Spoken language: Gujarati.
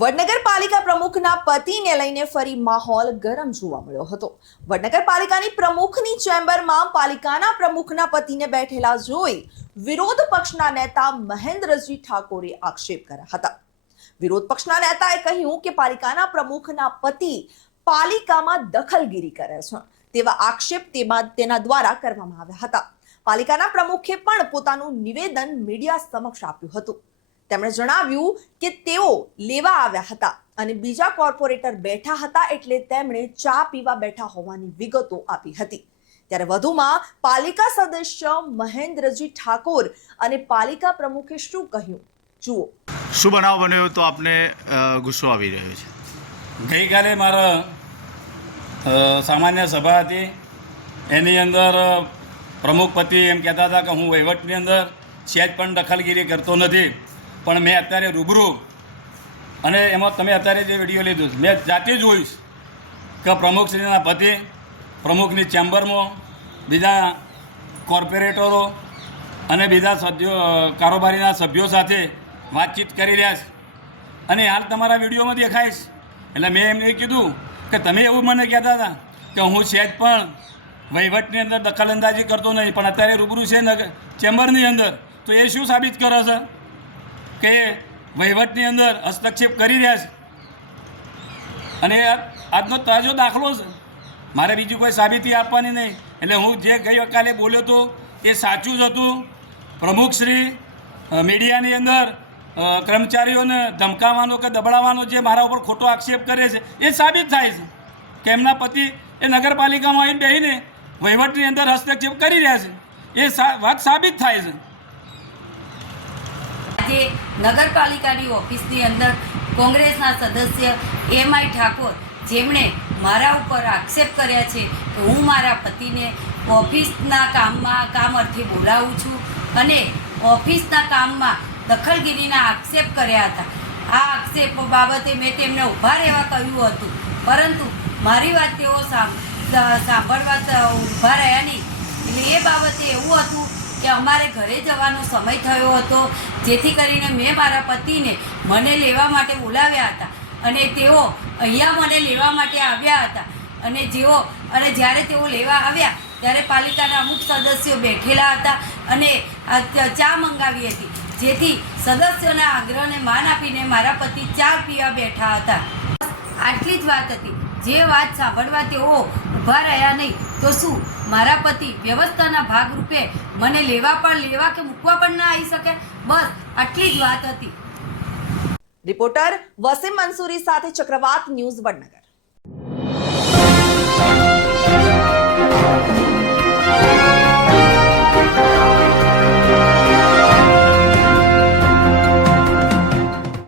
વડનગર પાલિકા પ્રમુખના પતિને લઈને ફરી માહોલ ગરમ જોવા મળ્યો હતો. વડનગર પાલિકાની પ્રમુખની ચેમ્બરમાં પાલિકાના પ્રમુખના પતિને બેઠેલા જોઈ વિરોધ પક્ષના નેતા મહેન્દ્રજી ઠાકોરે આક્ષેપ કર્યા હતા. વિરોધ પક્ષના નેતાએ કહ્યું કે પાલિકાના પ્રમુખના પતિ પાલિકામાં દખલગીરી કરે છે. તેવા આક્ષેપ તેમાં તેના દ્વારા કરવામાં આવ્યા હતા. પાલિકાના પ્રમુખે પણ પોતાનું નિવેદન મીડિયા સમક્ષ આપ્યું હતું. તેમણે જણાવ્યું કે તેઓ લેવા આવ્યા હતા અને બીજા કોર્પોરેટર બેઠા હતા એટલે તેમણે ચા પીવા બેઠા હોવાની વિગતો આપી હતી. ત્યારે વધુમાં પાલિકા સદસ્ય મહેન્દ્રજી ઠાકોર અને પાલિકા પ્રમુખે શું કહ્યું? જુઓ. શું બનાવ બન્યો તો આપને ગુસ્સો આવી રહ્યો છે? ગઈકાલે મારા સામાન્ય સભા હતી. એની અંદર પ્રમુખપતિ એમ કહેતા હતા કે હું વહીવટની અંદર સહેજ પણ દખલગીરી કરતો નથી. પણ મેં અત્યારે રૂબરૂ અને એમાં તમે અત્યારે જે વીડિયો લીધું મેં જાતે જોઈશ કે પ્રમુખશ્રીના પતિ, પ્રમુખની ચેમ્બરમાં બીજા કોર્પોરેટરો અને બીજા સભ્યો કારોબારીના સભ્યો સાથે વાતચીત કરી રહ્યા છે. અને હાલ તમારા વિડીયોમાં દેખાઈશ. એટલે મેં એમને કીધું કે તમે એવું મને કહેતા હતા કે હું સહેજ પણ વહીવટની અંદર દખલઅંદાજી કરતો નહીં, પણ અત્યારે રૂબરૂ છે ને ચેમ્બરની અંદર. તો એ શું સાબિત કરે છે? કે વહીવટની અંદર હસ્તક્ષેપ કરી રહ્યા છે. અને આજનો તાજો દાખલો છે. મારે બીજી કોઈ સાબિતી આપવાની નહીં. એટલે હું જે ગઈ વકાલે બોલ્યો હતો એ સાચું જ હતું. પ્રમુખશ્રી મીડિયાની અંદર કર્મચારીઓને ધમકાવવાનો કે દબડાવવાનો જે મારા ઉપર ખોટો આક્ષેપ કરે છે, એ સાબિત થાય છે. કે એમના પતિ એ નગરપાલિકામાં આવીને બેસીને વહીવટની અંદર હસ્તક્ષેપ કરી રહ્યા છે. એ વાત સાબિત થાય છે. આજે નગરપાલિકાની ઓફિસની અંદર કોંગ્રેસના સદસ્ય એમ આઈ ઠાકોર જેમણે મારા ઉપર આક્ષેપ કર્યા છે કે હું મારા પતિને ઓફિસના કામમાં કામ અર્થે બોલાવું છું અને ઓફિસના કામમાં દખલગીરીના આક્ષેપ કર્યા હતા. આ આક્ષેપ બાબતે મેં તેમને ઊભા રહેવા કહ્યું હતું, પરંતુ મારી વાત તેઓ સાંભળવા ઊભા રહ્યા નહીં. એટલે એ બાબતે એવું હતું કે અમારે ઘરે જવાનો સમય થયો હતો. જેથી કરીને મેં મારા પતિને મને લેવા માટે બોલાવ્યા હતા. અને તેઓ અહીંયા મને લેવા માટે આવ્યા હતા. અને જેઓ, અને જ્યારે તેઓ લેવા આવ્યા, ત્યારે પાલિકાના અમુક સદસ્યો બેઠેલા હતા અને ચા મંગાવી હતી. જેથી સદસ્યોના આગ્રહને માન આપીને મારા પતિ ચા પીવા બેઠા હતા. આટલી જ વાત હતી. જે વાત સાંભળવા તેઓ ઊભા રહ્યા નહીં. તો શું? મારા પતિ વ્યવસ્થાના ભાગરૂપે મને લેવા પણ લેવા કે મૂકવા પણ ના આવી શકે? બસ, આટલી જ વાત હતી. રિપોર્ટર વસીમ મંસૂરી સાથે ચક્રવાત ન્યૂઝ વડનગર.